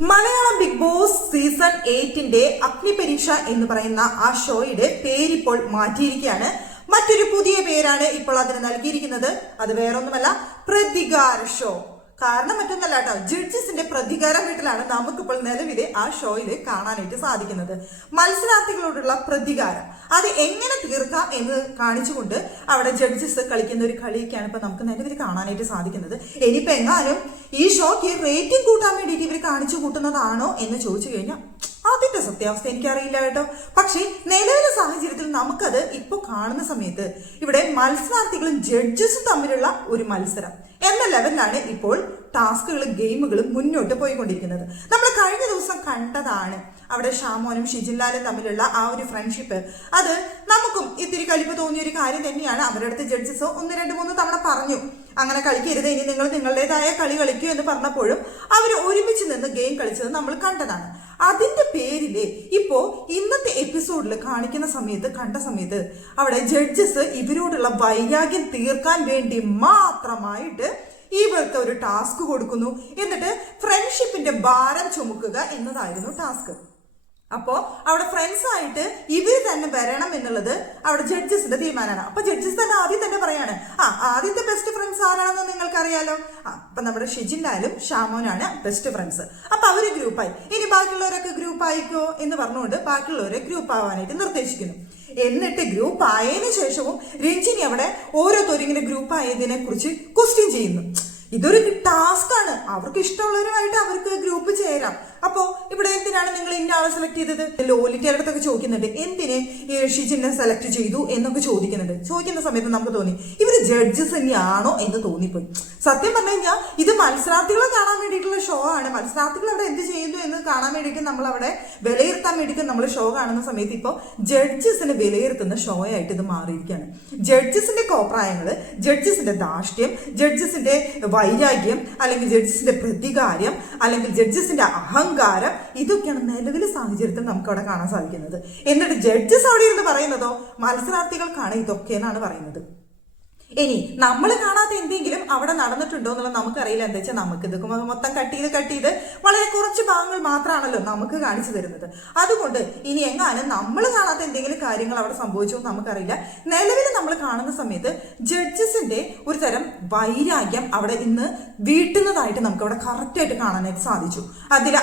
Malayalam big boss season 8ന്റെ അഗ്നിപരീക്ഷ എന്ന് പറയുന്ന ആ ഷോയുടെ പേരിപ്പോൾ മാറ്റിയിരിക്കുകയാണ്. മറ്റൊരു പുതിയ പേരാണ് ഇപ്പോൾ അതിന് നൽകിയിരിക്കുന്നത്. അത് വേറൊന്നുമല്ല, പ്രതികാര ഷോ. കാരണം മറ്റൊന്നല്ല കേട്ടോ, ജഡ്ജസിന്റെ പ്രതികാരം വീട്ടിലാണ് നമുക്കിപ്പോൾ നിലവിലെ ആ ഷോയിൽ കാണാനായിട്ട് സാധിക്കുന്നത്. മത്സരാർത്ഥികളോടുള്ള പ്രതികാരം അത് എങ്ങനെ തീർക്കാം എന്ന് കാണിച്ചുകൊണ്ട് അവിടെ ജഡ്ജസ് കളിക്കുന്ന ഒരു കളിയൊക്കെയാണ് ഇപ്പൊ നമുക്ക് നിലവിൽ കാണാനായിട്ട് സാധിക്കുന്നത്. ഇനിയിപ്പോ എങ്ങാനും ഈ ഷോക്ക് റേറ്റിംഗ് കൂട്ടാൻ വേണ്ടിയിട്ട് ഇവർ കാണിച്ചു കൂട്ടുന്നതാണോ എന്ന് ചോദിച്ചു കഴിഞ്ഞാൽ അതിന്റെ സത്യാവസ്ഥ എനിക്കറിയില്ല കേട്ടോ. പക്ഷേ നിലവിലെ സാഹചര്യത്തിൽ നമുക്കത് ഇപ്പൊ കാണുന്ന സമയത്ത് ഇവിടെ മത്സരാർത്ഥികളും ജഡ്ജസും തമ്മിലുള്ള ഒരു മത്സരം എന്ന ലെവലിലാണ് ഇപ്പോൾ ടാസ്കുകളും ഗെയിമുകളും മുന്നോട്ട് പോയിക്കൊണ്ടിരിക്കുന്നത്. നമ്മൾ കഴിഞ്ഞ ദിവസം കണ്ടതാണ് അവിടെ ഷാമോനും ഷിജിൻലാലും തമ്മിലുള്ള ആ ഒരു ഫ്രണ്ട്ഷിപ്പ്. അത് നമുക്കും ഇത്തിരി കലിപ്പ് തോന്നിയ ഒരു കാര്യം തന്നെയാണ്. അവരുടെ അടുത്ത് ജഡ്ജസ് 1, 2, 3 തവണ പറഞ്ഞു അങ്ങനെ കളിക്കരുത്, ഇനി നിങ്ങൾ നിങ്ങളുടേതായ കളി കളിക്കൂ എന്ന് പറഞ്ഞപ്പോഴും അവർ ഒരുമിച്ച് നിന്ന് ഗെയിം കളിച്ചത് നമ്മൾ കണ്ടതാണ്. അതിന്റെ പേരില് ഇപ്പോ ഇന്നത്തെ എപ്പിസോഡിൽ കാണിക്കുന്ന സമയത്ത് കണ്ട സമയത്ത് അവിടെ ജഡ്ജസ് ഇവരോടുള്ള വൈരാഗ്യം തീർക്കാൻ വേണ്ടി മാത്രമായിട്ട് ഇവർക്ക് ഒരു ടാസ്ക് കൊടുക്കുന്നു. എന്നിട്ട് ഫ്രണ്ട്ഷിപ്പിന്റെ ഭാരം ചുമക്കുക എന്നതായിരുന്നു ടാസ്ക്. അപ്പോ അവിടെ ഫ്രണ്ട്സ് ആയിട്ട് ഇവർ തന്നെ വരണം എന്നുള്ളത് അവിടെ ജഡ്ജസിന്റെ തീരുമാനമാണ്. അപ്പൊ ജഡ്ജസ് തന്നെ ആദ്യം തന്നെ പറയാണ്, ആദ്യത്തെ ബെസ്റ്റ് ഫ്രണ്ട്സ് ആരാണെന്ന് നിങ്ങൾക്ക് അറിയാലോ. അപ്പൊ നമ്മുടെ ഷിജിൻലാലും ഷാമോനാണ് ബെസ്റ്റ് ഫ്രണ്ട്സ്. അപ്പൊ അവര് ഗ്രൂപ്പായി, ഇനി ബാക്കിയുള്ളവരൊക്കെ ഗ്രൂപ്പ് ആയിക്കോ എന്ന് പറഞ്ഞുകൊണ്ട് ബാക്കിയുള്ളവരെ ഗ്രൂപ്പ് ആവാനായിട്ട് നിർദ്ദേശിക്കുന്നു. എന്നിട്ട് ഗ്രൂപ്പ് ആയതിനു ശേഷവും രഞ്ജിനി അവിടെ ഓരോരുത്തരും ഇങ്ങനെ ഗ്രൂപ്പ് ആയതിനെ കുറിച്ച് ക്വസ്റ്റ്യൻ ചെയ്യുന്നു. ഇതൊരു ടാസ്ക് ആണ്, അവർക്ക് ഇഷ്ടമുള്ളവരുമായിട്ട് അവർക്ക് ഗ്രൂപ്പ് ചേരാം. അപ്പോ ഇവിടെ എന്തിനാണ് നിങ്ങൾ ഇന്ന ആളെ സെലക്ട് ചെയ്തത്? ലോലിറ്റയുടെ അടുത്തൊക്കെ ചോദിക്കുന്നുണ്ട്, എന്തിന് ഷിജിനെ സെലക്ട് ചെയ്തു എന്നൊക്കെ ചോദിക്കുന്നുണ്ട്. ചോദിക്കുന്ന സമയത്ത് നമുക്ക് തോന്നി ഇവര് ജഡ്ജസ് തന്നെയാണോ എന്ന് തോന്നിപ്പോയി. സത്യം പറഞ്ഞു കഴിഞ്ഞാൽ ഇത് മത്സരാർത്ഥികളെ കാണാൻ വേണ്ടിയിട്ടുള്ള ഷോ ആണ്. മത്സരാർത്ഥികൾ അവിടെ എന്ത് ചെയ്യുന്നു എന്ന് കാണാൻ വേണ്ടിയിട്ട് നമ്മൾ അവിടെ വിലയിരുത്താൻ വേണ്ടിയിട്ട് നമ്മൾ ഷോ കാണുന്ന സമയത്ത് ഇപ്പോൾ ജഡ്ജസിനെ വിലയിരുത്തുന്ന ഷോ ആയിട്ട് ഇത് മാറിയിരിക്കുകയാണ്. ജഡ്ജസിന്റെ കോപ്രായങ്ങള്, ജഡ്ജസിന്റെ ധാർഷ്ട്യം, ജഡ്ജസിന്റെ വൈരാഗ്യം, അല്ലെങ്കിൽ ജഡ്ജസിന്റെ പ്രതികാരം, അല്ലെങ്കിൽ ജഡ്ജസിന്റെ അഹങ്കാരം, ഇതൊക്കെയാണ് നിലവിലെ സാഹചര്യത്തിൽ നമുക്ക് അവിടെ കാണാൻ സാധിക്കുന്നത്. എന്നിട്ട് ജഡ്ജസ് അവിടെ ഇരുന്ന് പറയുന്നതോ മത്സരാർത്ഥികൾക്കാണ് ഇതൊക്കെ എന്നാണ് പറയുന്നത്. ഇനി നമ്മൾ കാണാത്ത എന്തെങ്കിലും അവിടെ നടന്നിട്ടുണ്ടോ എന്നുള്ളത് നമുക്കറിയില്ല. എന്താ വെച്ചാൽ നമുക്ക് ഇത് മൊത്തം കട്ട് ചെയ്ത് വളരെ കുറച്ച് ഭാഗങ്ങൾ മാത്രമാണല്ലോ നമുക്ക് കാണിച്ചു തരുന്നത്. അതുകൊണ്ട് ഇനി എങ്ങാനും നമ്മൾ കാണാത്ത എന്തെങ്കിലും കാര്യങ്ങൾ അവിടെ സംഭവിച്ചോ നമുക്കറിയില്ല. നിലവിൽ നമ്മൾ കാണുന്ന സമയത്ത് ജഡ്ജസിന്റെ ഒരു തരം വൈരാഗ്യം അവിടെ ഇന്ന് വീട്ടുന്നതായിട്ട് നമുക്ക് അവിടെ കറക്റ്റായിട്ട് കാണാനായിട്ട് സാധിച്ചു. അതിൽ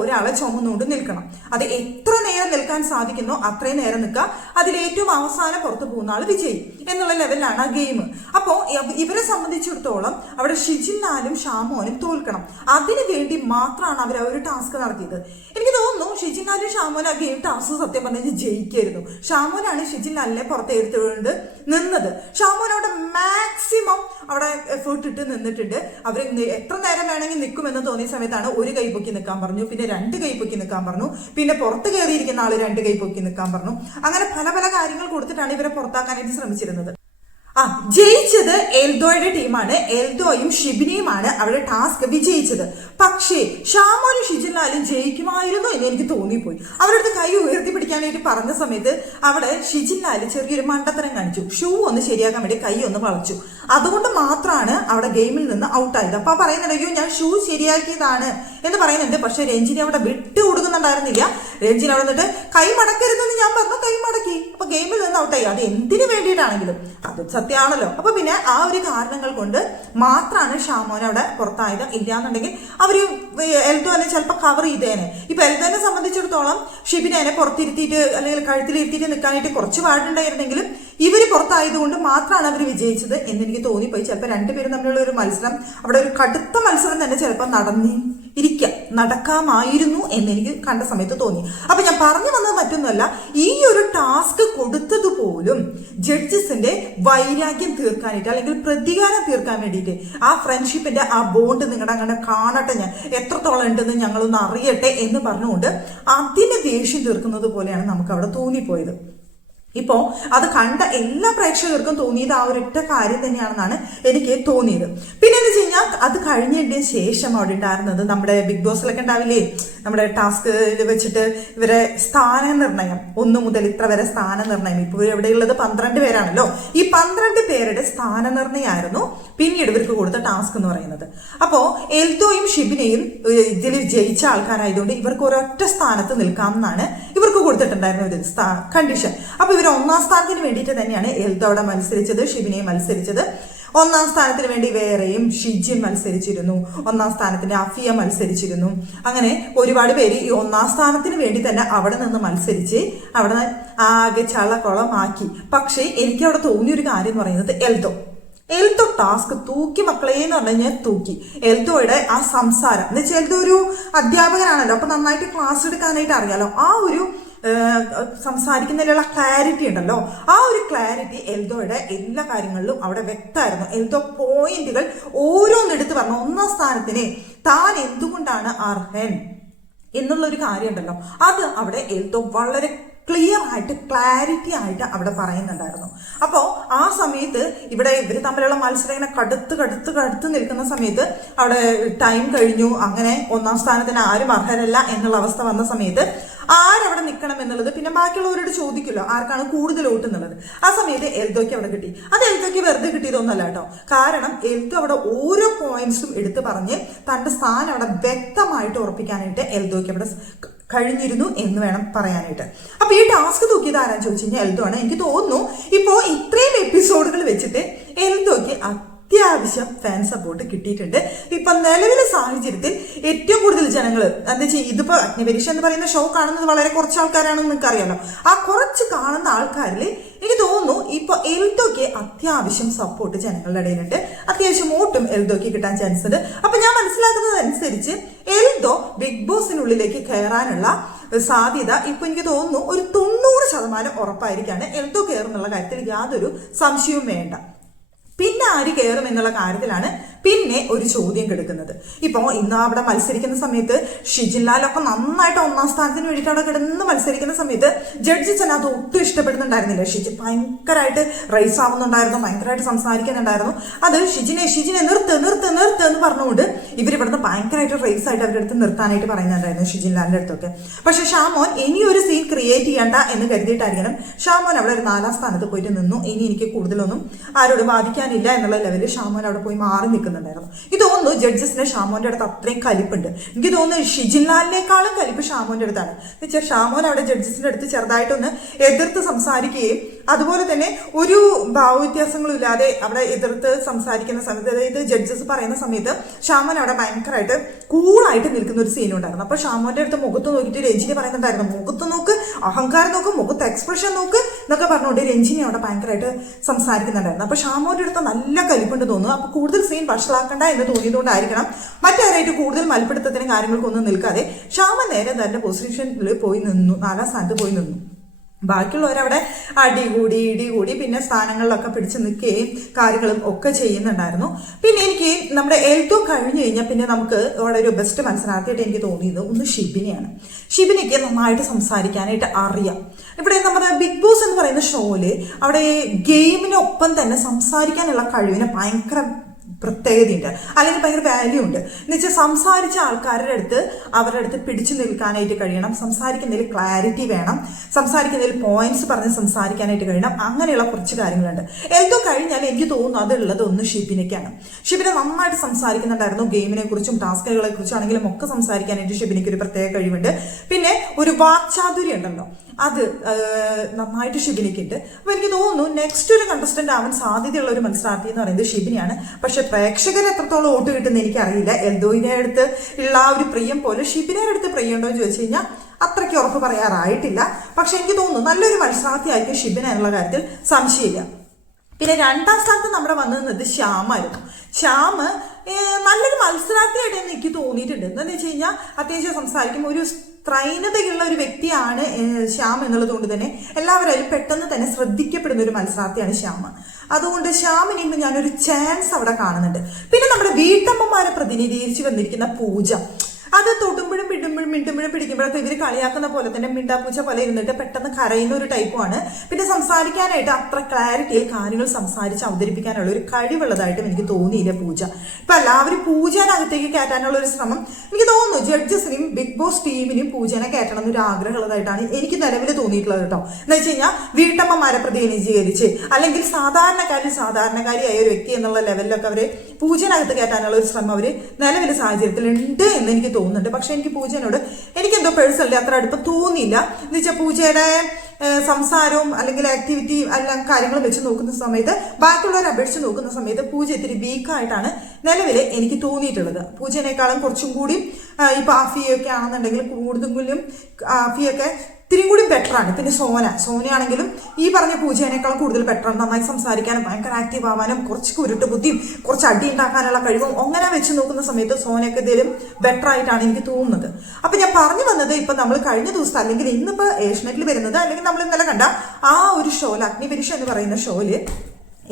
ഒരാളെ ചുമന്നുകൊണ്ട് നിൽക്കണം. അത് എത്ര നേരം നിൽക്കാൻ സാധിക്കുന്നോ അത്രയും നേരം നിൽക്കുക. അതിലേറ്റവും അവസാനം പുറത്തു പോകുന്ന ആൾ വിജയി എന്നുള്ള ലെവലിലാണ് ആ ഗെയിം. അപ്പോ ഇവരെ സംബന്ധിച്ചിടത്തോളം അവിടെ ഷിജിൻലാലും ഷാമോനും തോൽക്കണം. അതിനു വേണ്ടി മാത്രമാണ് അവർ ഒരു ടാസ്ക് നടത്തിയത്. എനിക്ക് തോന്നുന്നു ഷിജിൻലാലും ഷാമോനും ആ ഗെയിം ടാസ്ക് സത്യം പറഞ്ഞാൽ ജയിക്കായിരുന്നു. ഷാമോനാണ് ഷിജിൻലാലിനെ പുറത്തെടുത്തുകൊണ്ട് നിന്നത്. ഷാമോൻ അവിടെ മാക്സിമം അവിടെ എഫേർട്ട് ഇട്ട് നിന്നിട്ടുണ്ട്. അവർ എത്ര നേരം വേണമെങ്കിൽ നിൽക്കുമെന്ന് തോന്നിയ സമയത്താണ് ഒരു കൈ പൊക്കി നിൽക്കാൻ പറഞ്ഞു, പിന്നെ 2 കൈ പൊക്കി നിൽക്കാൻ പറഞ്ഞു, പിന്നെ പുറത്ത് കയറിയിരിക്കുന്ന ആള് 2 കൈ പൊക്കി നിൽക്കാൻ പറഞ്ഞു. അങ്ങനെ പല പല കാര്യങ്ങൾ കൊടുത്തിട്ടാണ് ഇവരെ പുറത്താക്കാനായിട്ട് ശ്രമിച്ചിരുന്നത്. ജയിച്ചത് എൽദോയുടെ ടീമാണ്. എൽദോയും ഷിബിനിയുമാണ് അവരുടെ ടാസ്ക് വിജയിച്ചത്. പക്ഷേ ഷാമോനും ഷിജിൻലാലും ജയിക്കുമായിരുന്നു എന്ന് എനിക്ക് തോന്നിപ്പോയി. അവരുടെ കൈ ഉയർത്തി പിടിക്കാനായിട്ട് പറഞ്ഞ സമയത്ത് അവിടെ ഷിജിൻലാല് ചെറിയൊരു മണ്ടത്തരം കാണിച്ചു. ഷൂ ഒന്ന് ശരിയാക്കാൻ വേണ്ടി കൈ ഒന്ന് വളച്ചു. അതുകൊണ്ട് മാത്രമാണ് അവിടെ ഗെയിമിൽ നിന്ന് ഔട്ടായത്. അപ്പൊ പറയുന്നുണ്ടെങ്കിൽ ഞാൻ ഷൂ ശരിയാക്കിയതാണ് എന്ന് പറയുന്നുണ്ട്. പക്ഷെ രഞ്ജിനി അവിടെ വിട്ടു കൊടുക്കുന്നുണ്ടായിരുന്നില്ല. രഞ്ജിനി അവിടെ നിന്നിട്ട് കൈ മടക്കരുതെന്ന് ഞാൻ പറഞ്ഞു, കൈ മടക്കി. അപ്പൊ ഗെയിമിൽ നിന്ന് ഔട്ടായി. അത് എന്തിനു വേണ്ടിയിട്ടാണെങ്കിലും അത് സത്യമാണല്ലോ. അപ്പൊ പിന്നെ ആ ഒരു കാരണങ്ങൾ കൊണ്ട് മാത്രമാണ് ഷാമോൻ അവിടെ പുറത്തായത്. ഇല്ലാന്നുണ്ടെങ്കിൽ അവര് എൽദോനെ ചിലപ്പോൾ കവർ ചെയ്തേനെ. ഇപ്പൊ എൽദോനെ സംബന്ധിച്ചിടത്തോളം ഷിബിനെ പുറത്തിരുത്തിയിട്ട് അല്ലെങ്കിൽ കഴുത്തിലിരുത്തിയിട്ട് നിൽക്കാനായിട്ട് കുറച്ച് പാടുണ്ടായിരുന്നെങ്കിലും ഇവര് പുറത്തായതുകൊണ്ട് മാത്രമാണ് അവർ വിജയിച്ചത് എന്ന് എനിക്ക് തോന്നിപ്പോയി. ചിലപ്പോൾ രണ്ടുപേരും തമ്മിലുള്ള ഒരു മത്സരം അവിടെ ഒരു കടുത്ത മത്സരം തന്നെ ചിലപ്പോൾ നടക്കാമായിരുന്നു എന്ന് എനിക്ക് കണ്ട സമയത്ത് തോന്നി. അപ്പൊ ഞാൻ പറഞ്ഞു വന്നത് മറ്റൊന്നുമല്ല, ഈ ഒരു ടാസ്ക് കൊടുത്തത് പോലും ജഡ്ജസിന്റെ വൈരാഗ്യം തീർക്കാനായിട്ട് അല്ലെങ്കിൽ പ്രതികാരം തീർക്കാൻ വേണ്ടിയിട്ട്, ആ ഫ്രണ്ട്ഷിപ്പിന്റെ ആ ബോണ്ട് നിങ്ങളുടെ അങ്ങനെ കാണട്ടെ, ഞാൻ എത്രത്തോളം ഉണ്ടെന്ന് ഞങ്ങളൊന്ന് അറിയട്ടെ എന്ന് പറഞ്ഞുകൊണ്ട് അതിന് ദേഷ്യം തീർക്കുന്നത് പോലെയാണ് നമുക്ക് അവിടെ തോന്നിപ്പോയത്. ഇപ്പോ അത് കണ്ട എല്ലാ പ്രേക്ഷകർക്കും തോന്നിയത് ആ ഒരൊറ്റ കാര്യം തന്നെയാണെന്നാണ് എനിക്ക് തോന്നിയത്. പിന്നെ എന്ന് വെച്ച് കഴിഞ്ഞാൽ അത് കഴിഞ്ഞതിന് ശേഷം അവിടെ ഉണ്ടായിരുന്നത് നമ്മുടെ ബിഗ് ബോസിലൊക്കെ ഉണ്ടാവില്ലേ, നമ്മുടെ ടാസ്കിൽ വെച്ചിട്ട് ഇവരെ സ്ഥാന നിർണയം 1 മുതൽ ഇത്ര വരെ സ്ഥാന നിർണയം. ഇപ്പോൾ എവിടെയുള്ളത് 12 പേരാണല്ലോ. ഈ 12 പേരുടെ സ്ഥാന നിർണയമായിരുന്നു പിന്നീട് ഇവർക്ക് കൊടുത്ത ടാസ്ക് എന്ന് പറയുന്നത്. അപ്പോ എൽദോയും ഷിബിനെയും ഇതിൽ ജയിച്ച ആൾക്കാരായതുകൊണ്ട് ഇവർക്ക് ഒരൊറ്റ സ്ഥാനത്ത് നിൽക്കാമെന്നാണ് ഇവർക്ക് കൊടുത്തിട്ടുണ്ടായിരുന്ന ഒരു കണ്ടീഷൻ. അപ്പൊ ഇവർ 1ാം സ്ഥാനത്തിന് വേണ്ടിയിട്ട് തന്നെയാണ് എൽദോ അവിടെ മത്സരിച്ചത്, ഷിബിനെയും മത്സരിച്ചത്. 1ാം സ്ഥാനത്തിന് വേണ്ടി വേറെയും ഷിജിൻ മത്സരിച്ചിരുന്നു, 1ാം സ്ഥാനത്തിന് അഫിയ മത്സരിച്ചിരുന്നു. അങ്ങനെ ഒരുപാട് പേര് ഈ 1ാം സ്ഥാനത്തിന് വേണ്ടി തന്നെ അവിടെ നിന്ന് മത്സരിച്ച് അവിടെ ആകെ ചളക്കുളമാക്കി. പക്ഷേ എനിക്ക് അവിടെ തോന്നിയൊരു കാര്യം എന്ന് പറയുന്നത് എൽദോ ടാസ്ക് തൂക്കി മക്കളെ എന്ന് പറഞ്ഞു കഴിഞ്ഞാൽ തൂക്കി. എൽദോയുടെ ആ സംസാരം എന്ന് വെച്ചാൽ എൽദോ ഒരു അധ്യാപകനാണല്ലോ, അപ്പൊ നന്നായിട്ട് ക്ലാസ് എടുക്കാനായിട്ട് അറിയാലോ. ആ ഒരു സംസാരിക്കുന്നതിലുള്ള ക്ലാരിറ്റി ഉണ്ടല്ലോ, ആ ഒരു ക്ലാരിറ്റി എൽദോയുടെ എല്ലാ കാര്യങ്ങളിലും അവിടെ വ്യക്തമായിരുന്നു. എൽദോ പോയിന്റുകൾ ഓരോന്നെടുത്ത് പറഞ്ഞു. 1ാം സ്ഥാനത്തിന് താൻ എന്തുകൊണ്ടാണ് അർഹൻ എന്നുള്ള ഒരു കാര്യം ഉണ്ടല്ലോ, അത് അവിടെ എൽദോ വളരെ ക്ലിയർ ആയിട്ട് ക്ലാരിറ്റി ആയിട്ട് അവിടെ പറയുന്നുണ്ടായിരുന്നു. അപ്പോൾ ആ സമയത്ത് ഇവിടെ ഇവർ തമ്മിലുള്ള മത്സരം ഇങ്ങനെ കടുത്ത് നിൽക്കുന്ന സമയത്ത് അവിടെ ടൈം കഴിഞ്ഞു. അങ്ങനെ 1ാം സ്ഥാനത്തിന് ആരും അർഹരല്ല എന്നുള്ള അവസ്ഥ വന്ന സമയത്ത് ആരവിടെ നിൽക്കണം എന്നുള്ളത് പിന്നെ ബാക്കിയുള്ളവരോട് ചോദിക്കില്ലോ, ആർക്കാണ് കൂടുതൽ വോട്ട് എന്നുള്ളത്. ആ സമയത്ത് എൽദോയ്ക്ക് അവിടെ കിട്ടി. അത് എൽദോയ്ക്ക് വെറുതെ കിട്ടിയതൊന്നല്ല കേട്ടോ. കാരണം എൽദോ അവിടെ ഓരോ പോയിന്റ്സും എടുത്ത് പറഞ്ഞ് തന്റെ സ്ഥാനം അവിടെ വ്യക്തമായിട്ട് ഉറപ്പിക്കാനായിട്ട് എൽദോയ്ക്ക് അവിടെ കഴിഞ്ഞിരുന്നു എന്ന് വേണം പറയാനായിട്ട്. അപ്പൊ ഈ ടാസ്ക് തൂക്കിയത് ആരാന്ന് ചോദിച്ചു കഴിഞ്ഞാൽ എൽദോ ആണ്. എനിക്ക് തോന്നുന്നു ഇപ്പോ ഇത്രയും എപ്പിസോഡുകൾ വെച്ചിട്ട് എൽദോയ്ക്ക് അത്യാവശ്യം ഫാൻ സപ്പോർട്ട് കിട്ടിയിട്ടുണ്ട്. ഇപ്പൊ നിലവിലെ സാഹചര്യത്തിൽ ഏറ്റവും കൂടുതൽ ജനങ്ങൾ എന്താ വെച്ചാൽ ഇതിപ്പോ അഗ്നിപരീക്ഷ എന്ന് പറയുന്ന ഷോ കാണുന്നത് വളരെ കുറച്ച് ആൾക്കാരാണെന്ന് നിങ്ങൾക്ക് അറിയാലോ. ആ കുറച്ച് കാണുന്ന ആൾക്കാരിൽ എനിക്ക് തോന്നുന്നു ഇപ്പൊ എൽദോയ്ക്ക് അത്യാവശ്യം സപ്പോർട്ട് ജനങ്ങളുടെ ഇടയിലുണ്ട്. അത്യാവശ്യം വോട്ടും എൽദോയ്ക്ക് കിട്ടാൻ ചാൻസ് ഉണ്ട്. അപ്പൊ ഞാൻ മനസ്സിലാക്കുന്നത് അനുസരിച്ച് എൽദോ ബിഗ് ബോസിനുള്ളിലേക്ക് കയറാനുള്ള സാധ്യത ഇപ്പൊ എനിക്ക് തോന്നുന്നു ഒരു 90% ഉറപ്പായിരിക്കാണ്. എൽദോ കയറുന്നുള്ള കാര്യത്തിൽ യാതൊരു സംശയവും വേണ്ട. പിന്നെ ആര് കയറും എന്നുള്ള കാര്യത്തിലാണ് പിന്നെ ഒരു ചോദ്യം കിടക്കുന്നത്. ഇപ്പൊ ഇന്ന് അവിടെ മത്സരിക്കുന്ന സമയത്ത് ഷിജിൻലാലൊക്കെ നന്നായിട്ട് 1ാം സ്ഥാനത്തിന് വേണ്ടിയിട്ട് അവിടെ കിടന്ന് മത്സരിക്കുന്ന സമയത്ത് ജഡ്ജസ് അത് ഒട്ടും ഇഷ്ടപ്പെടുന്നുണ്ടായിരുന്നില്ല. ഷിജിൻ ഭയങ്കരമായിട്ട് റൈസ് ആവുന്നുണ്ടായിരുന്നു, ഭയങ്കരമായിട്ട് സംസാരിക്കുന്നുണ്ടായിരുന്നു. അത് ഷിജിനെ നിർത്ത് എന്ന് പറഞ്ഞുകൊണ്ട് ഇവരിവിടുന്ന് ഭയങ്കരമായിട്ട് റൈസ് ആയിട്ട് അവരുടെ അടുത്ത് നിർത്താനായിട്ട് പറയുന്നുണ്ടായിരുന്നു ഷിജിൻലാലിന്റെ അടുത്തൊക്കെ. പക്ഷെ ഷാമോൻ ഇനിയൊരു സീൻ ക്രിയേറ്റ് ചെയ്യണ്ട എന്ന് കരുതിയിട്ടായിരിക്കണം ഷാമോൻ അവിടെ ഒരു 4ാം സ്ഥാനത്ത് പോയിട്ട് നിന്നു. ഇനി എനിക്ക് കൂടുതലൊന്നും ആരോട് ബാധിക്കാനില്ല എന്നുള്ള ലെവലിൽ ഷാമോൻ അവിടെ പോയി മാറി നിൽക്കുന്നുണ്ടായിരുന്നു. എനിക്ക് തോന്നുന്നു ജഡ്ജസിന് ഷാമോന്റെ അടുത്ത് അത്രയും കലിപ്പുണ്ട്. എനിക്ക് തോന്നുന്നു ഷിജിൻലാലിനേക്കാളും കലിപ്പ് ഷാമോന്റെ അടുത്താണ്. എന്നുവെച്ചാൽ ഷാമോൻ അവിടെ ജഡ്ജസിന്റെ അടുത്ത് ചെറുതായിട്ടൊന്ന് എതിർത്ത് സംസാരിക്കുകയും അതുപോലെ തന്നെ ഒരു ഭാവവ്യത്യാസങ്ങളും ഇല്ലാതെ അവിടെ എതിർത്ത് സംസാരിക്കുന്ന സമയത്ത്, അതായത് ജഡ്ജസ് പറയുന്ന സമയത്ത് ഷാമോൻ അവിടെ ഭയങ്കരമായിട്ട് കൂളായിട്ട് നിൽക്കുന്ന ഒരു സീൻ ഉണ്ടായിരുന്നു. അപ്പൊ ഷാമോന്റെ അടുത്ത് മുഖത്ത് നോക്കിയിട്ട് രഞ്ജിനി പറയുന്നുണ്ടായിരുന്നു, മുഖത്ത് നോക്ക്, അഹങ്കാരം നോക്ക്, മുഖത്ത് എക്സ്പ്രഷൻ നോക്ക് എന്നൊക്കെ പറഞ്ഞുകൊണ്ട് രഞ്ജിനി അവിടെ ഭയങ്കരമായിട്ട് സംസാരിക്കുന്നുണ്ടായിരുന്നു. അപ്പൊ ഷാമോന്റെ അടുത്ത് നല്ല കലിപ്പുണ്ട് തോന്നുന്നു. അപ്പൊ കൂടുതൽ സീൻ വഷളാക്കണ്ട എന്ന് തോന്നിയതുകൊണ്ടായിരിക്കണം മറ്റാരായിട്ട് കൂടുതൽ മൽപ്പിടുത്തത്തിന് കാര്യങ്ങൾക്കൊന്നും നിൽക്കാതെ ഷാമോൻ നേരെ തന്നെ പൊസിഷനിൽ പോയി നിന്നു, 4ാം സ്ഥാനത്ത് പോയി നിന്നു. ബാക്കിയുള്ളവരവിടെ ഇടികൂടി പിന്നെ സ്ഥാനങ്ങളിലൊക്കെ പിടിച്ചു നിൽക്കുകയും കാര്യങ്ങളും ഒക്കെ ചെയ്യുന്നുണ്ടായിരുന്നു. പിന്നെ എനിക്ക് നമ്മുടെ എൽദോ കഴിഞ്ഞു കഴിഞ്ഞാൽ പിന്നെ നമുക്ക് അവിടെ ഒരു ബെസ്റ്റ് മത്സരാർത്ഥിയായിട്ട് എനിക്ക് തോന്നിയത് ഒന്ന് ഷിബിനെയാണ്. ഷിബിനയ്ക്ക് നന്നായിട്ട് സംസാരിക്കാനായിട്ട് അറിയാം. ഇവിടെ നമ്മുടെ ബിഗ് ബോസ് എന്ന് പറയുന്ന ഷോയില് അവിടെ ഗെയിമിനൊപ്പം തന്നെ സംസാരിക്കാനുള്ള കഴിവിന് ഭയങ്കര പ്രത്യേകതയുണ്ട്, അല്ലെങ്കിൽ ഭയങ്കര വാല്യൂ ഉണ്ട്. എന്ന് വെച്ചാൽ സംസാരിച്ച ആൾക്കാരുടെ അടുത്ത് അവരുടെ അടുത്ത് പിടിച്ചു നിൽക്കാനായിട്ട് കഴിയണം, സംസാരിക്കുന്നതിൽ ക്ലാരിറ്റി വേണം, സംസാരിക്കുന്നതിൽ പോയിന്റ്സ് പറഞ്ഞ് സംസാരിക്കാനായിട്ട് കഴിയണം. അങ്ങനെയുള്ള കുറച്ച് കാര്യങ്ങളുണ്ട്. എൽദോ കഴിഞ്ഞാൽ എനിക്ക് തോന്നുന്നു അതുള്ളത് ഒന്ന് ഷിബിനയ്ക്കാണ്. ഷിബിനെ നന്നായിട്ട് സംസാരിക്കുന്നുണ്ടായിരുന്നു. ഗെയിമിനെ കുറിച്ചും ടാസ്കുകളെ കുറിച്ചാണെങ്കിലും ഒക്കെ സംസാരിക്കാനായിട്ട് ഷിബിനയ്ക്ക് ഒരു പ്രത്യേക കഴിവുണ്ട്. പിന്നെ ഒരു വാക്ചാതുര്യം ഉണ്ടല്ലോ, അത് നന്നായിട്ട് ഷിബിനയ്ക്കുണ്ട്. അപ്പൊ എനിക്ക് തോന്നുന്നു നെക്സ്റ്റ് ഒരു കണ്ടസ്റ്റന്റ് ആവാൻ സാധ്യതയുള്ള ഒരു മത്സരാർത്ഥി എന്ന് പറയുന്നത് ഷിബിനെയാണ്. പക്ഷെ പ്രേക്ഷകർ എത്രത്തോളം വോട്ട് കിട്ടുന്ന എനിക്കറിയില്ല. എൽദോയിനെ അടുത്ത് ഉള്ള ആ ഒരു പ്രിയം പോലെ ഷിബിനയുടെ അടുത്ത് പ്രിയം ഉണ്ടോ എന്ന് ചോദിച്ചു കഴിഞ്ഞാൽ അത്രയ്ക്ക് ഉറപ്പ് പറയാറായിട്ടില്ല. പക്ഷെ എനിക്ക് തോന്നുന്നു നല്ലൊരു മത്സരാർത്ഥി ആയിരിക്കും ഷിബിന എന്നുള്ള കാര്യത്തിൽ സംശയമില്ല. പിന്നെ 2ാം സ്ഥാനത്ത് നമ്മുടെ വന്നു നിന്നത് ശ്യാമായിരുന്നു. ശ്യാമ് നല്ലൊരു മത്സരാർത്ഥിയായിട്ട് എനിക്ക് തോന്നിയിട്ടുണ്ട്. എന്താണെന്ന് വെച്ച് കഴിഞ്ഞാൽ അത്യാവശ്യം സംസാരിക്കുമ്പോൾ ഒരു ത്രൈനതയുള്ള ഒരു വ്യക്തിയാണ് ശ്യാം എന്നുള്ളത് കൊണ്ട് തന്നെ എല്ലാവരും പെട്ടെന്ന് തന്നെ ശ്രദ്ധിക്കപ്പെടുന്ന ഒരു മത്സരാർത്ഥിയാണ് ശ്യാം. അതുകൊണ്ട് ശ്യാമിന് ഇന്ന് ഞാനൊരു ചാൻസ് അവിടെ കാണുന്നുണ്ട്. പിന്നെ നമ്മുടെ വീട്ടമ്മമാരെ പ്രതിനിധീകരിച്ച് വന്നിരിക്കുന്ന പൂജ, അത് തൊടുമ്പോഴും മിണ്ടുമ്പോഴും പിടിക്കുമ്പോഴൊക്കെ ഇവർ കളിയാക്കുന്ന പോലെ തന്നെ മിണ്ടാപ്പൂച്ച പോലെ ഇരുന്നിട്ട് പെട്ടെന്ന് കരയുന്ന ഒരു ടൈപ്പുമാണ്. പിന്നെ സംസാരിക്കാനായിട്ട് അത്ര ക്ലാരിറ്റിയിൽ കാര്യങ്ങൾ സംസാരിച്ച് അവതരിപ്പിക്കാനുള്ള ഒരു കഴിവുള്ളതായിട്ടും എനിക്ക് തോന്നിയില്ല പൂജ. ഇപ്പൊ എല്ലാവരും പൂജനകത്തേക്ക് കയറ്റാനുള്ള ഒരു ശ്രമം എനിക്ക് തോന്നുന്നു ജഡ്ജസിനും ബിഗ് ബോസ് ടീമിനും പൂജനെ കയറ്റണം എന്നൊരു ആഗ്രഹമുള്ളതായിട്ടാണ് എനിക്ക് നിലവിൽ തോന്നിയിട്ടുള്ളത് കേട്ടോ. എന്ന് വെച്ച് കഴിഞ്ഞാൽ വീട്ടമ്മമാരെ പ്രതിനിധീകരിച്ച് അല്ലെങ്കിൽ സാധാരണക്കാരിയായ ഒരു വ്യക്തി എന്നുള്ള ലെവലിലൊക്കെ അവര് പൂജനകത്ത് കയറ്റാനുള്ള ഒരു ശ്രമം അവര് നിലവിലെ സാഹചര്യത്തിൽ ഉണ്ട് എന്ന് എനിക്ക് തോന്നുന്നുണ്ട്. പക്ഷെ എനിക്ക് പൂജനോട് എനിക്കെന്തോ പേഴ്സണലി അത്ര അടുപ്പം തോന്നിയില്ല. എന്ന് വെച്ചാൽ പൂജയുടെ സംസാരവും അല്ലെങ്കിൽ ആക്ടിവിറ്റി എല്ലാം കാര്യങ്ങളും വെച്ച് നോക്കുന്ന സമയത്ത് ബാക്കിയുള്ളവരെ അപേക്ഷിച്ച് നോക്കുന്ന സമയത്ത് പൂജ ഇത്തിരി വീക്കായിട്ടാണ് നിലവിൽ എനിക്ക് തോന്നിയിട്ടുള്ളത്. പൂജനേക്കാളും കുറച്ചും കൂടി ഇപ്പൊ ആഫിയൊക്കെ ആണെന്നുണ്ടെങ്കിൽ കൂടുതലും ആഫിയൊക്കെ ഇത്തിരി കൂടി ബെറ്ററാണ്. പിന്നെ സോനയാണെങ്കിലും ഈ പറഞ്ഞ പൂജേനേക്കാളും കൂടുതൽ ബെറ്ററാണ്. നന്നായി സംസാരിക്കാനും ഭയങ്കര ആക്റ്റീവ് ആവാനും കുറച്ച് കുരുട്ട് ബുദ്ധിയും കുറച്ച് അടി ഉണ്ടാക്കാനുള്ള കഴിവും അങ്ങനെ വെച്ച് നോക്കുന്ന സമയത്ത് സോനയൊക്കെ ഇതിലും ബെറ്റർ ആയിട്ടാണ് എനിക്ക് തോന്നുന്നത്. അപ്പൊ ഞാൻ പറഞ്ഞു വന്നത് ഇപ്പൊ നമ്മൾ കഴിഞ്ഞ ദിവസം അല്ലെങ്കിൽ ഇന്നിപ്പോ ഏഷ്യനെറ്റിൽ വരുന്നത് അല്ലെങ്കിൽ നമ്മൾ ഇന്നലെ കണ്ട ആ ഒരു ഷോയിൽ അഗ്നിപരീക്ഷ എന്ന് പറയുന്ന ഷോയില്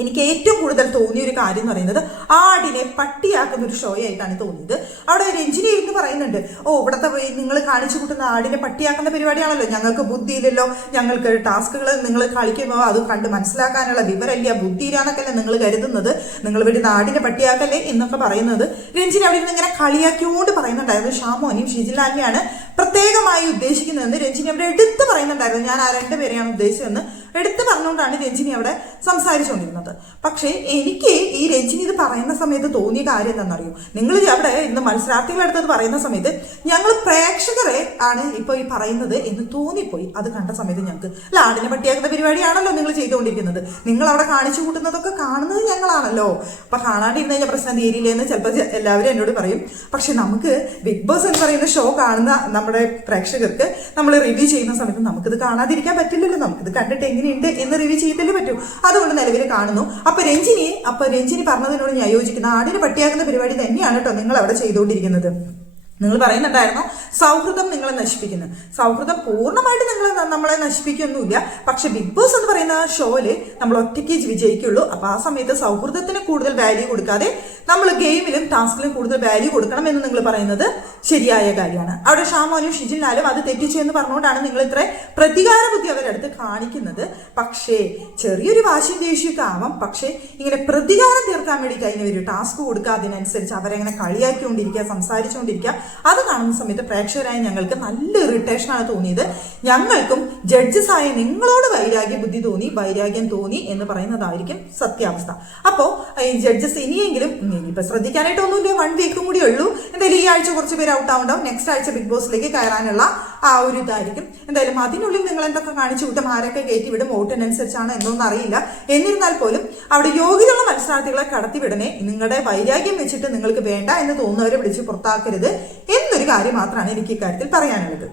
എനിക്ക് ഏറ്റവും കൂടുതൽ തോന്നിയ ഒരു കാര്യം എന്ന് പറയുന്നത് ആടിനെ പട്ടിയാക്കുന്ന ഒരു ഷോ ആയിട്ടാണ് തോന്നിയത്. അവിടെ രഞ്ജിനി ഇരുന്ന് പറയുന്നുണ്ട്, ഇവിടത്തെ നിങ്ങൾ കാണിച്ചു കൂട്ടുന്ന ആടിനെ പട്ടിയാക്കുന്ന പരിപാടിയാണല്ലോ, ഞങ്ങൾക്ക് ബുദ്ധിയില്ലല്ലോ, ഞങ്ങൾക്ക് ടാസ്കുകൾ നിങ്ങൾ കളിക്കുമ്പോൾ അത് കണ്ട് മനസ്സിലാക്കാനുള്ള വിവരമില്ല, ബുദ്ധിയിലാന്നൊക്കെയല്ലേ നിങ്ങൾ കരുതുന്നത്, നിങ്ങൾ വിടുന്ന ആടിനെ പട്ടിയാക്കല്ലേ എന്നൊക്കെ പറയുന്നത് രഞ്ജിനി അവിടെ ഇരുന്ന് ഇങ്ങനെ കളിയാക്കിയോണ്ട് പറയുന്നുണ്ടായിരുന്നു. ഷാമോനെയും ഷിജിലാലിനെയാണ് പ്രത്യേകമായി ഉദ്ദേശിക്കുന്നതെന്ന് രഞ്ജിനി അവിടെ എടുത്ത് പറയുന്നുണ്ടായിരുന്നു. ഞാൻ ആ രണ്ടുപേരെയാണ് ഉദ്ദേശിച്ചതെന്ന് എടുത്ത് പറഞ്ഞുകൊണ്ടാണ് രഞ്ജിനി അവിടെ സംസാരിച്ചുകൊണ്ടിരുന്നത്. പക്ഷേ എനിക്ക് ഈ രഞ്ജിനി ഇത് പറയുന്ന സമയത്ത് തോന്നിയ കാര്യം എന്താണെന്നറിയോ, നിങ്ങൾ അവിടെ ഇന്ന് മത്സരാർത്ഥികളെടുത്തത് പറയുന്ന സമയത്ത് ഞങ്ങൾ പ്രേക്ഷകരെ ആണ് ഇപ്പൊ ഈ പറയുന്നത് എന്ന് തോന്നിപ്പോയി. അത് കണ്ട സമയത്ത് ഞങ്ങൾക്ക് ആടിനെ പട്ടിയാക്കുന്ന പരിപാടിയാണല്ലോ നിങ്ങൾ ചെയ്തുകൊണ്ടിരിക്കുന്നത്, നിങ്ങൾ അവിടെ കാണിച്ചു കൂട്ടുന്നതൊക്കെ കാണുന്നത് ഞങ്ങളാണല്ലോ, അപ്പൊ കാണാണ്ടിരുന്ന് കഴിഞ്ഞാൽ പ്രശ്നം തീരില്ലേ എന്ന് ചിലപ്പോൾ എല്ലാവരും എന്നോട് പറയും. പക്ഷെ നമുക്ക് ബിഗ് ബോസ് എന്ന് പറയുന്ന ഷോ കാണുന്ന നമ്മുടെ പ്രേക്ഷകർക്ക് നമ്മൾ റിവ്യൂ ചെയ്യുന്ന സമയത്ത് നമുക്കിത് കാണാതിരിക്കാൻ പറ്റില്ലല്ലോ, നമുക്കിത് കണ്ടിട്ട് എങ്ങനെയുണ്ട് എന്ന് റിവ്യൂ ചെയ്തല്ലേ പറ്റൂ. അതുകൊണ്ട് നിലവിൽ കാണുന്നു. അപ്പൊ രഞ്ജിനി പറഞ്ഞതിനോട് ഞാൻ യോജിക്കുന്ന ആടിനെ പട്ടിയാക്കുന്ന പരിപാടി തന്നെയാണ് കേട്ടോ നിങ്ങൾ അവിടെ ചെയ്തുകൊണ്ടിരിക്കുന്നത്. നിങ്ങൾ പറയുന്നുണ്ടായിരുന്നു സൗഹൃദം നിങ്ങളെ നശിപ്പിക്കുന്നു. സൗഹൃദം പൂർണ്ണമായിട്ട് നമ്മളെ നശിപ്പിക്കൊന്നുമില്ല. പക്ഷെ ബിഗ് ബോസ് എന്ന് പറയുന്ന ഷോയില് നമ്മൾ ഒറ്റയ്ക്ക് വിജയിക്കുള്ളൂ. അപ്പൊ ആ സമയത്ത് സൗഹൃദത്തിന് കൂടുതൽ വാല്യൂ കൊടുക്കാതെ നമ്മൾ ഗെയിമിലും ടാസ്കിലും കൂടുതൽ വാല്യൂ കൊടുക്കണം എന്ന് നിങ്ങൾ പറയുന്നത് ശരിയായ കാര്യമാണ്. അവിടെ ഷാമോനും ഷിജിലാലും അത് തെറ്റിച്ചു എന്ന് പറഞ്ഞുകൊണ്ടാണ് നിങ്ങൾ ഇത്ര പ്രതികാര ബുദ്ധി അവരുടെ അടുത്ത് കാണിക്കുന്നത്. പക്ഷേ ചെറിയൊരു വാശിയും ദേഷ്യമൊക്കെ ആവാം. പക്ഷേ ഇങ്ങനെ പ്രതികാരം തീർക്കാൻ വേണ്ടിയിട്ട് അതിന് ഒരു ടാസ്ക് കൊടുക്കുക, അതിനനുസരിച്ച് അവരെങ്ങനെ കളിയാക്കിക്കൊണ്ടിരിക്കുക, സംസാരിച്ചുകൊണ്ടിരിക്കുക, അത് കാണുന്ന സമയത്ത് പ്രേക്ഷകരായ ഞങ്ങൾക്ക് നല്ല ഇറിറ്റേഷനാണ് തോന്നിയത്. ഞങ്ങൾക്കും ജഡ്ജസ് ആയ നിങ്ങളോട് വൈരാഗ്യം തോന്നി എന്ന് പറയുന്നതായിരിക്കും സത്യാവസ്ഥ. അപ്പോ ജഡ്ജസ് ഇനിയെങ്കിലും ഇനിയിപ്പോ ശ്രദ്ധിക്കാനായിട്ടൊന്നുമില്ല, 1 വീക്കും കൂടി ഉള്ളൂ. എന്തായാലും ഈ ആഴ്ച കുറച്ച് പേര് ഔട്ട് ആവുണ്ടാവും. നെക്സ്റ്റ് ആഴ്ച ബിഗ് ബോസിലേക്ക് കയറാനുള്ള ആ ഒരു ഇതായിരിക്കും. എന്തായാലും അതിനുള്ളിൽ നിങ്ങൾ എന്തൊക്കെ കാണിച്ചു കൂട്ടും, ആരൊക്കെ കയറ്റിവിടും, വോട്ടിനനുസരിച്ചാണ് എന്നൊന്നും അറിയില്ല. എന്നിരുന്നാൽ പോലും അവിടെ യോഗ്യതയുള്ള മത്സരാർത്ഥികളെ കടത്തിവിടണേ. നിങ്ങളുടെ വൈരാഗ്യം വെച്ചിട്ട് നിങ്ങൾക്ക് വേണ്ട എന്ന് തോന്നുന്നവരെ വിളിച്ച് പുറത്താക്കരുത് എന്നൊരു കാര്യം മാത്രമാണ് എനിക്ക് ഇക്കാര്യത്തിൽ പറയാനുള്ളത്.